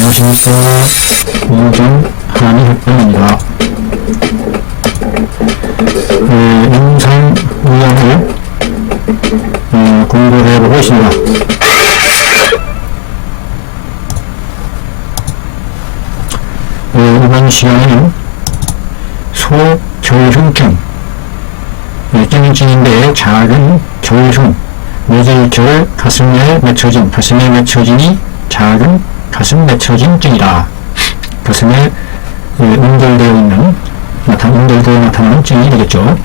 안녕하십니까. 인정 하나님 햇반입니다. 영상 의견을 공부해보고 있습니다. 이번 시간에는 소결흉증, 찡찡인데 작은 결흉, 뇌질결 가슴에 맺혀진이 작은 가슴 맺혀진증이다. 가슴에 연결되어 나타나는 증이 되겠죠.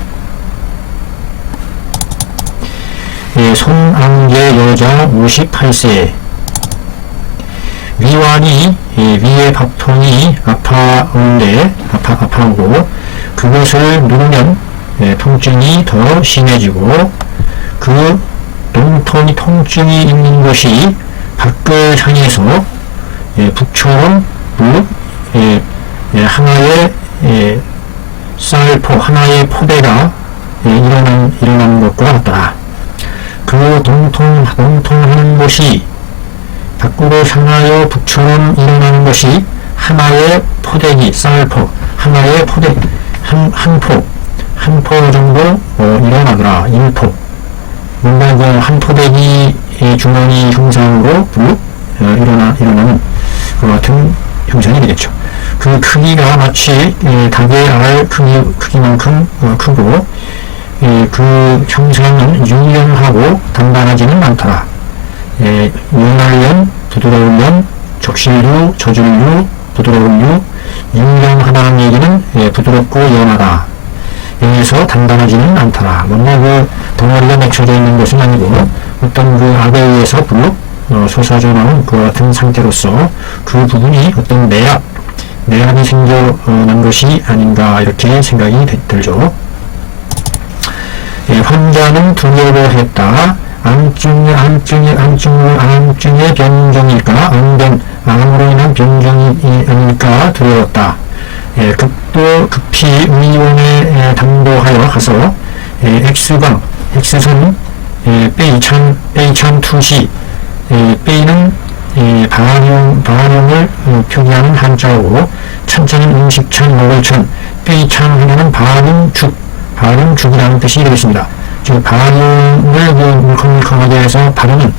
손안개 여자 58세. 위완이 위의 밥통이 아파오고 그것을 누르면 통증이 더 심해지고 그 통증이 있는 곳이 밖을 향해서 북처럼 하나의 쌀포, 하나의 포대가 일어나는 것과 같더라. 그 동통하는 곳이 밖으로 향하여 북처럼 일어나는 것이 하나의 포대기, 쌀포, 하나의 포대, 한 포 정도 일어나더라. 1포. 뭔가 그 한 포대기 주머니 형상으로 일어나는 그 같은 형상이 되겠죠. 그 크기가 마치 닭의 알 크기만큼 크고 그 형상은 유연하고 단단하지는 않더라. 연할련, 부드러울련, 적실류, 저줄류, 부드러운류, 유연하다는 얘기는 부드럽고 연하다. 여기서 단단하지는 않더라. 뭔가 그 덩어리가 맺혀져 있는 것은 아니고 어떤 그 악에 의해서 솟아져 나온 그 같은 상태로서 그 부분이 어떤 내압이 생겨난 것이 아닌가 이렇게 생각이 들죠. 환자는 두려워했다. 암증의 변종일까? 암으로 인한 변종이 아닐까 두려웠다. 급히 의원에 당도하여 가서 X선 빼이찬 투시, 빼이는 발음을 표기하는 한자어고 찬자는 음식찬 먹을찬, 빼이찬 하면은 발음죽이라는 뜻이 되겠습니다. 즉 발음을 물컹물컹하게 해서 발음은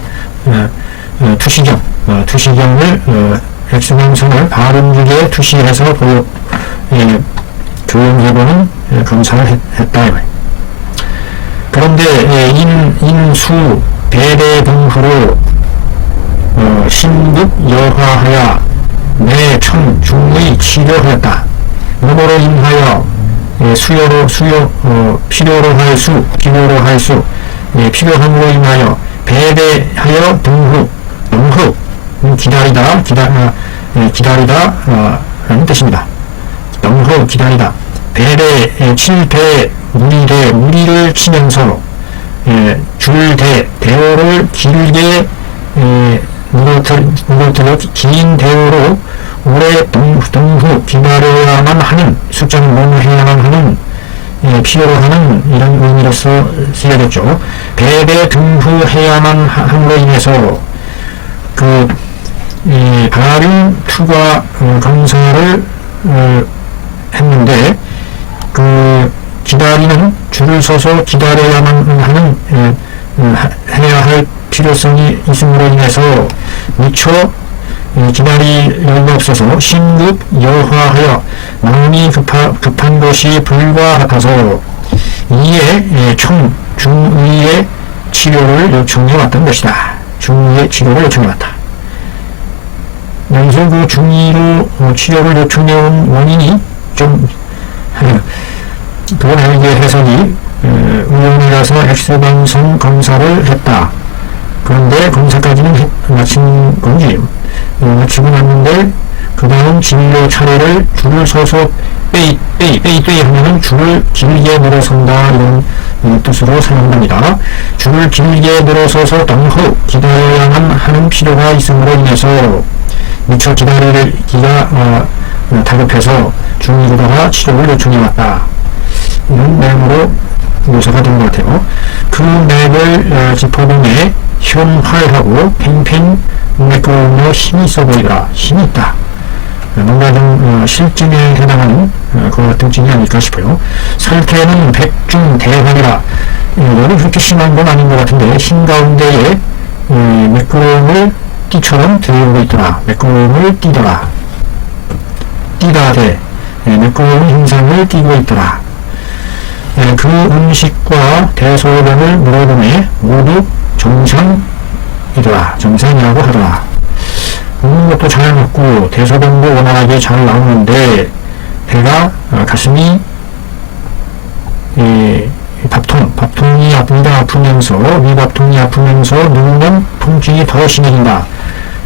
투시경을 X선을 발음죽에 투시해서 교용해보는 검사를 했다. 그런데 인수 배대 등후로 신급 여화하여 내천 중의 치료하였다. 뭐로 인하여 필요로 할 수, 필요함으로 인하여 배대하여 등후 기다리다 라는 뜻입니다. 등후 기다리다. 배대 칠배 무리를 치면서 대어를 길게 늘어뜨려 긴 대어로 오래 등후 기다려야만 하는, 숫자는 뭐해야만 하는 필요로 하는 이런 의미로서 쓰여졌죠. 배배 등후해야만 함으로 인해서 그 발음 투과 검사를 했는데 그 기다리는 줄을 서서 기다려야만 하는 해야 할 필요성이 있음으로 인해서 미처 기다릴 여유가 없어서 신급 여화하여 마음이 급한 것이 불가하다서 이에 중의의 치료를 요청해 왔던 것이다. 중의의 치료를 요청해 왔다. 여기서 그 중의로 치료를 요청해 온 원인이 좀 그거는 해석이 의원에 가서 X방선 검사를 했다. 그런데 검사까지는 마친 건지 마치고 났는데 그 다음 진료 차례를 줄을 서서 빼이 하면은 줄을 길게 늘어선다 이런 뜻으로 사용합니다. 줄을 길게 늘어서서 등후 기다려야만 하는 필요가 있음으로 인해서 미처 기다리기가 다급해서 중의로다가 치료를 요청해 왔다. 이런 내용으로 묘사가 된 것 같아요. 그 맥을 짚어보니 현활하고 팽팽 매끄러우며 힘이 있어 보이더라. 힘이 있다. 뭔가 좀 실증에 해당하는 그와 같은 찡이 아닐까 싶어요. 설태는 백중대환이라. 여기 그렇게 심한 건 아닌 것 같은데 힘 가운데에 매끄러움을 띠처럼 들어오고 있더라. 매끄러움을 띠더라. 띠다대. 매끄러운 hin상을 띠고 있더라. 그 음식과 대소변을 물어보매 모두 정상이더라. 정상이라고 하더라. 먹는 것도 잘 먹고 대소변도 원활하게 잘 나오는데 배가 가슴이 밥통이 아프면서 위밥통이 아프면서 누우면 통증이 더 심해진다.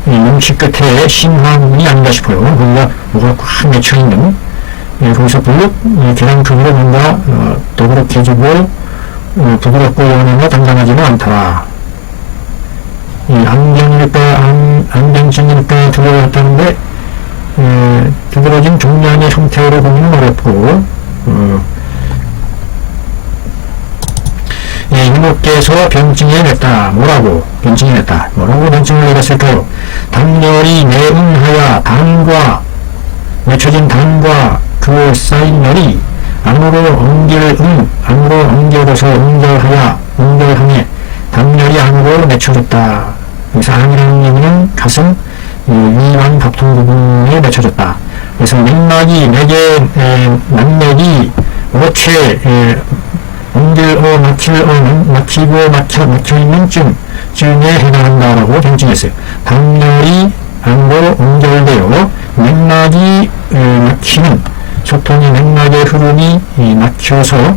명치 끝에 심화 부분이 아닌가 싶어요. 거기가 뭐가 꽉 맺혀있는 거기서 불룩 계란 크기로 뭔가 더부룩해지고 부드럽고 연하며 단단하지는 않더라. 안경증일까 두려웠다는데 두드러진 종양의 형태로 보기는 어렵고 이모께서 병증에 냈다. 뭐라고 병증에 냈다. 뭐라고 병증을 내렸을까요? 당열이 내응하여 당과 맺혀진 당과 그 쌓인 열이 안으로 엉겨져서 응결하에 당열이 안으로 맺혀졌다. 그래서 안이라는 얘기는 가슴 위완 밥통 부분에 맺혀졌다. 그래서 맥락이 난맥이 어체 막혀있는 증에 해당한다라고 병증했어요. 당열이 안으로 연결되어 맥락이 막히는 소통의 맥락의 흐름이 막혀서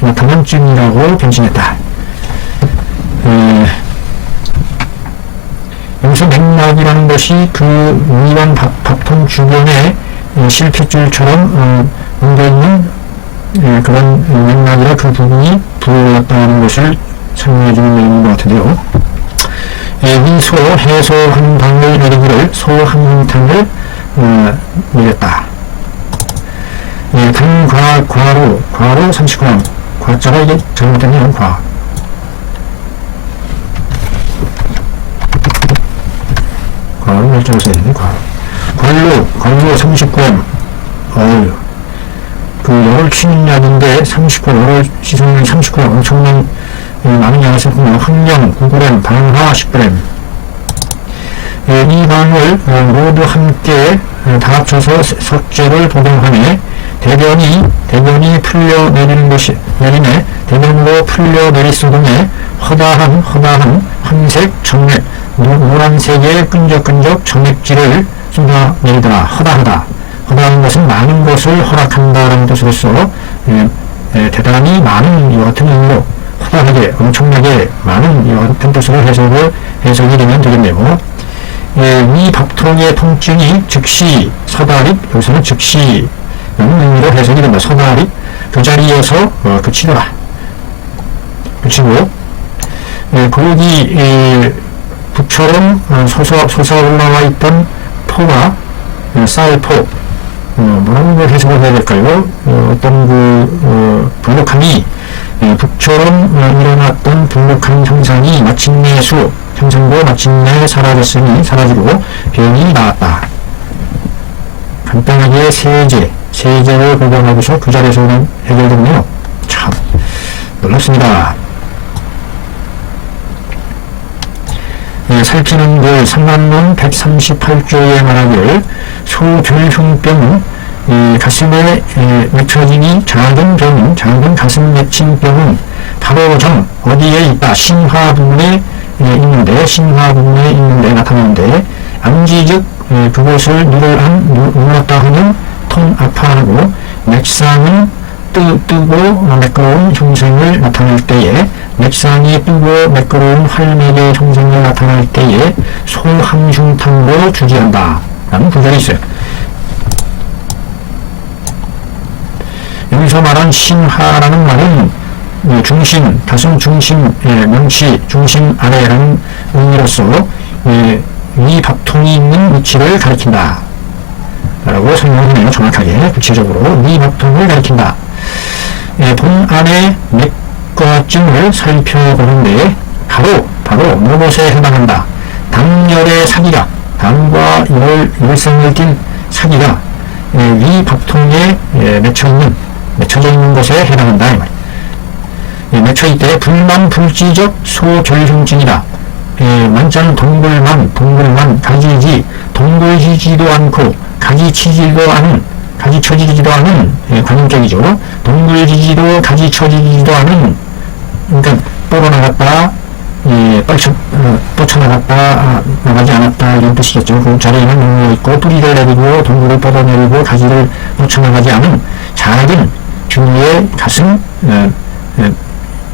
나타난 증이라고 병증했다. 여기서 맥락이라는 것이 그 위완 밥통 주변에 실핏줄처럼 엉겨있는 그런 맥락이라 그 부분이 부었다는 것을 설명해주는 내용인 것 같은데요. 위소 해소 한 방울 내리기를 소 한 흥탕을 내렸다. 과로 39만 과자가 이게 잘못됐네요. 과로 열정을 써야 되네. 관로 39원. 그 열을 치는 약인데 39원, 열을 시속량 39원, 엄청난 많은 양을 썼군요. 항량 9g, 방화 10g. 이 방을 모두 함께 다 합쳐서 석재를 복용하며 대변이 풀려 내리는 것이 내리네. 대변으로 풀려 내리쏘동에 허다한 황색 정맥 노란색의 끈적끈적 정맥질을 쏟아내리더라. 허다한 것은 많은 것을 허락한다라는 뜻으로서 대단히 많은 이와 같은 의미로 허다하게 엄청나게 많은 이와 같은 뜻으로 해석이 되면 되겠네요. 위 밥통의 통증이 즉시 서다립, 여기서는 즉시 라는 의미로 해석이 된다. 서다립, 그 자리에서 그치더라. 그치고 거기 북처럼 솟아 올라와 있던 포와 쌀포, 뭐라고 해석을 해야 될까요? 어떤 불룩함이 북처럼 일어났던 불룩한 형상이 형상도 마침내 사라지고 병이 나았다. 간단하게 세제를 복용하고서 그 자리에서 해결됐네요. 참 놀랍습니다. 살피는 글 3만론 138조에 말하길 소결흉병은 가슴에 맺혀짐이 작은 가슴 맺힌 병은 바로 어디에 있다. 심화 부분에 있는데 나타나는데 암지즉 그것을 눌렀다 하면 통 아파하고 맥상은 뜨고 매끄러운 형상을 나타낼 때에 맥상이 뜨고 매끄러운 활맥의 형상을 나타낼 때에 소항흉탕으로 주지한다 라는 구절이 있어요. 여기서 말한 심하라는 말은 중심, 가슴 중심, 명치 중심 아래라는 의미로서 위 밥통이 있는 위치를 가리킨다 라고 설명하네요. 정확하게 구체적으로 위 밥통을 가리킨다. 본 안의 맥과증을 살펴보는데 바로 무엇에 해당한다. 당열의 사기가, 당과 열성을 띤 사기가 위 법통에 맺혀져 있는 것에 해당한다. 이 말이야. 맺혀있대 불만 불지적 소결성증이다. 만자는 동글만 가지지, 동글지지도 않고 가지치지도 않은, 가지쳐지지도 않은 관용격이죠. 동글지지도 가지쳐지지도 않은, 그러니까 뻗어나갔다, 뻗쳐나갔다, 나가지 않았다, 이런 뜻이겠죠. 그 자리에는 머물러있고 뿌리를 내리고 동굴을 뻗어내리고 가지를 뻗쳐나가지 않은 작은 균류의 가슴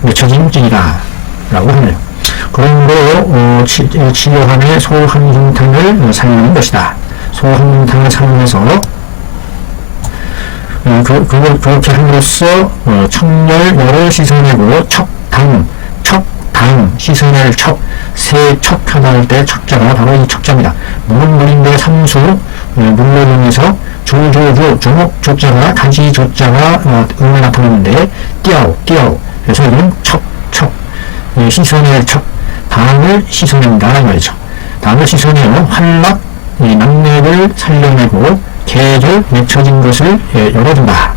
맺혀진 증이다 라고 하네요. 그러므로 치료함의 소항중탕을 사용하는 것이다. 소항중탕을 사용해서 그렇게 함으로써 척열열을 씻어내고 척당 씻어낼 척, 세척하다 할 때 척자가 바로 이 척자입니다. 물인데 삼수, 물로 이용해서 조목 조자가 가지 조자가 음을 나타내는데 띄아오 그래서 이는 척 씻어낼 척, 당을 씻어낸다 이 말이죠. 당을 씻어내어 활락 낙맥을 살려내고 계절 맺혀진 것을 열어준다.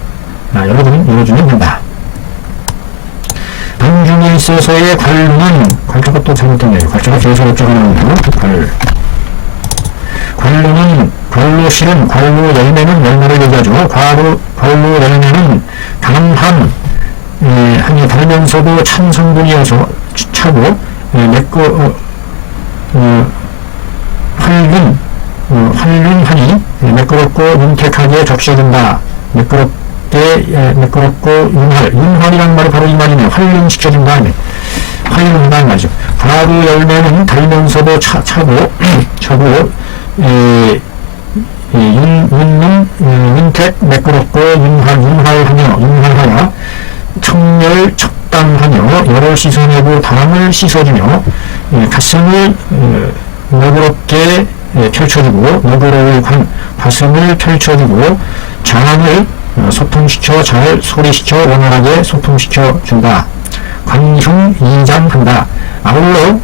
열어주면 된다. 방중에 있어서의 관루는, 관자가 또 잘못됐네요. 관자가 계속 어쩌고 나오네요. 관루실은, 관루 열매는 열매를 얘기하죠. 관루 열매는 강한, 한이 달면서도 찬 성분이어서 차고, 활륜하니 매끄럽고 윤택하게 적셔준다. 매끄럽고 윤활이란 말이 바로 이 말이네요. 활륜시켜준다. 활륜한다 말이죠. 가루 열매는 달면서도 차고 윤택 매끄럽고 윤활하여 청열 척당하며 열을 씻어내고 당을 씻어주며 가슴을 너그럽게 펼쳐주고 너그러울 가슴을 펼쳐주고 장을 소통시켜 잘 소리시켜 원활하게 소통시켜 준다. 관흉 이장한다. 아울러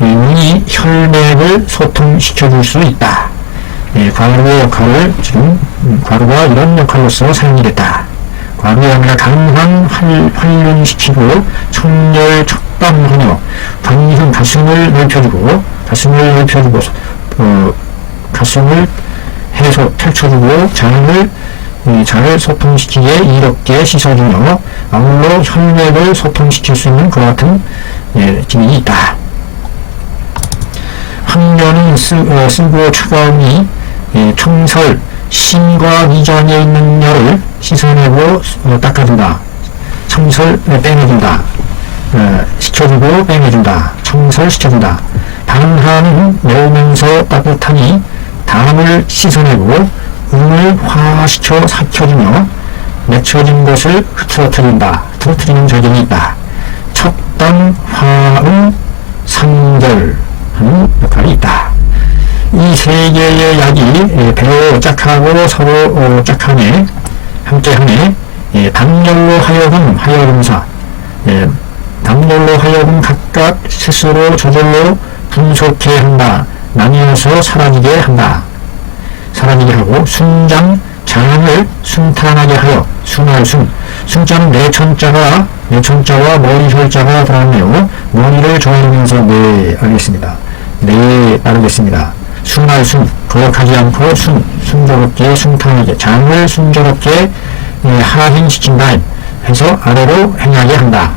이 혈맥을 소통시켜 줄 수 있다. 과루의 역할을 지금 과루가 이런 역할로서 사용이 됐다. 과루의 아니라 강한 활륜시키고 청열 척담하며 관흉 가슴을 넓혀주고 가슴을 해서 펼쳐주고 장을 잘 소통시키게 이롭게 씻어주며 아울러 혈맥을 소통시킬 수 있는 그와 같은 기능이 있다. 학년은 쓰고 차가우니 청설 신과 이전에 있는 열을 씻어내고 닦아준다. 청설 빼내준다. 식혀주고 빼내준다. 청설시켜준다. 당하는 매우면서 따뜻하니 당을 씻어내고 음을 화시켜 삭혀주며 맺혀진 것을 흐트러뜨리는 작용이 있다. 척당 화음 상절 하는 역할이 있다. 이 세 개의 약이 배우 짝하고 서로 짝하네 함께하네. 당열로 하여금 하여금사 당열로 하여금 각각 스스로 저절로 분속해 한다. 나뉘어서 사라지게 하고 순장 장을 순탄하게 하여 순자는 내천자와 머리 혈자가 들어갔네요. 머리를 좋아하면서 알겠습니다. 따르겠습니다. 거역하지 않고 순조롭게 순탄하게 장을 순조롭게 하행시킨다 해서 아래로 행하게 한다.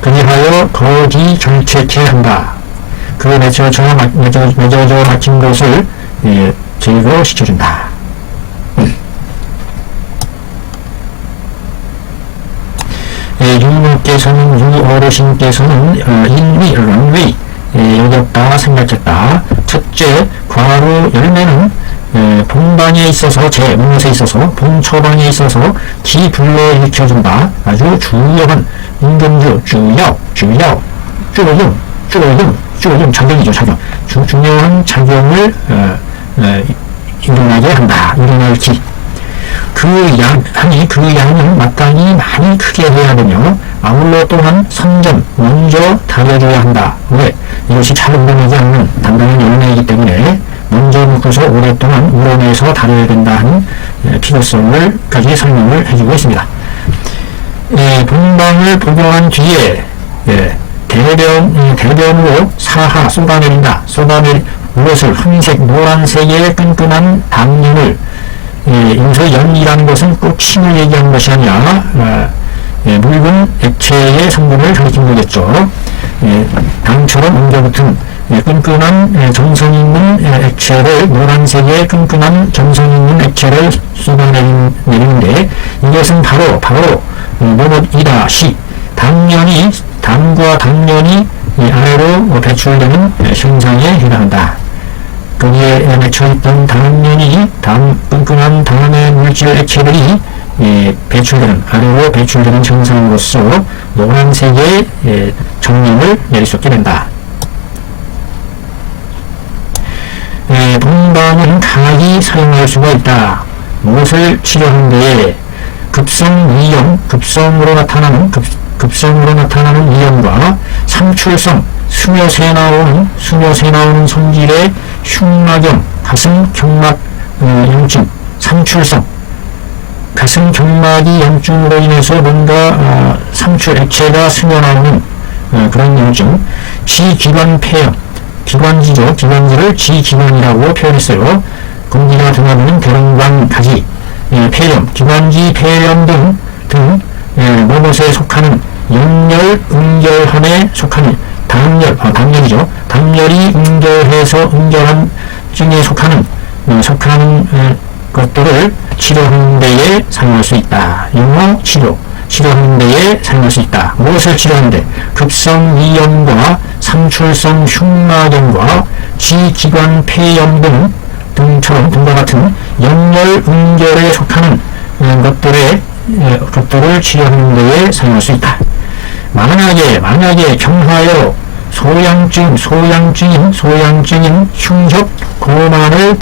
그리하여 거기 결책해 한다. 그 맺어져 막힌 것을 제거시켜준다. 유모께서는 어르신께서는 인위 여겼다 생각했다. 첫째, 과로 열매는 본방에 있어서 무엇에 있어서 본처방에 있어서 기불러 일으켜준다. 아주 중요한 인경주 주요 작용이죠. 중요한 작용을 일어나게 한다. 일어날 기. 그 양은 마땅히 많이 크게 해야 되며 아울러 또한 선전, 먼저 다려줘야 한다. 왜? 이것이 잘 우러내지 않는 단단한 열매이기 때문에 먼저 묶어서 오랫동안 우러내서 다려야 된다 하는 필요성을까지 설명을 해주고 있습니다. 본방을 복용한 뒤에 대변으로 사하 쏟아내린다. 무엇을 흰색, 노란색의 끈끈한 당연을 여기서 연이라는 것은 꼭 침을 얘기하는 것이 아니라 묽은 액체의 성분을 가리키는 거겠죠. 당처럼 옮겨붙은 끈끈한 점성 있는 액체를 노란색의 끈끈한 점성 있는 액체를 쏟아내리는데 이것은 바로 뭐뭐이다 시 담과 당연이 아래로 배출되는 현상에 해당한다. 거기에 맺혀있던 당연이 끈끈한 당의 물질 액체들이 아래로 배출되는 현상으로서 노란색의 정령을 내릴 수 있게 된다. 본방은 강하게 사용할 수가 있다. 무엇을 치료하는 데에 급성으로 나타나는 위염과 삼출성, 수녀새 나오는 성질의 흉막염, 가슴 경막 염증, 삼출성, 가슴 경막이 염증으로 인해서 뭔가 삼출 액체가 스며 나오는 그런 염증, 지기관 폐염, 기관지를 지기관이라고 표현했어요. 공기가 들어가는 대롱관 가지, 폐렴, 기관지 폐렴 등 뭐뭇에 속하는 염열, 응결함에 속하는 당열이죠. 당열이 응결한 증에 속하는 것들을 치료하는 데에 사용할 수 있다. 용어 치료하는 데에 사용할 수 있다. 무엇을 치료하는데? 급성 위염과 삼출성 흉막염과 지기관 폐염 등과 같은 염열, 응결에 속하는 것들을 치료하는 데에 사용할 수 있다. 만약에 경하여 소양증인 흉협 고만을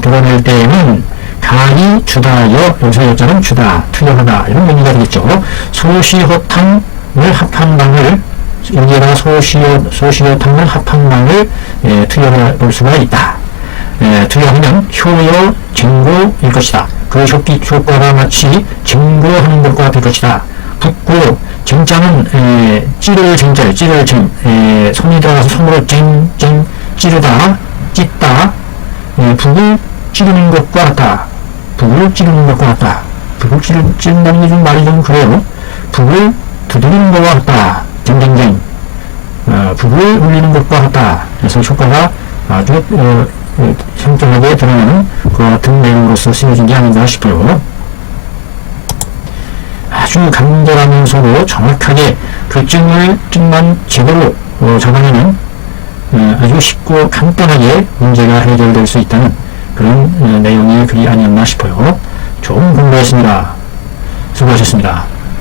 드러낼 때에는 가히 주다여, 여기서 여자는 주다, 투여하다, 이런 의미가 되겠죠. 소시효탕을 합한 방을, 여기에다가 소시효탕을 합한 방을 투여해 볼 수가 있다. 투여하면 효여 쟁고일 것이다. 그 효과가 마치 쟁고하는 것과 같을 것이다. 붓고, 쟁자는 찌를 쟁자예요. 손이 들어가서 손으로 찌르다, 찢다, 북을 찌르는 것과 같다. 북을 찌른다는 게 좀 말이 좀 그래요. 북을 두드리는 것과 같다. 북을 울리는 것과 같다. 그래서 효과가 아주 현저하게 드러나는 그와 같은 내용으로서 쓰여진 게 아닌가 싶어요. 아주 간결하면서도 정확하게 그 증만 제대로 잡아내는 아주 쉽고 간단하게 문제가 해결될 수 있다는 그런 내용의 글이 아니었나 싶어요. 좋은 공부였습니다. 수고하셨습니다.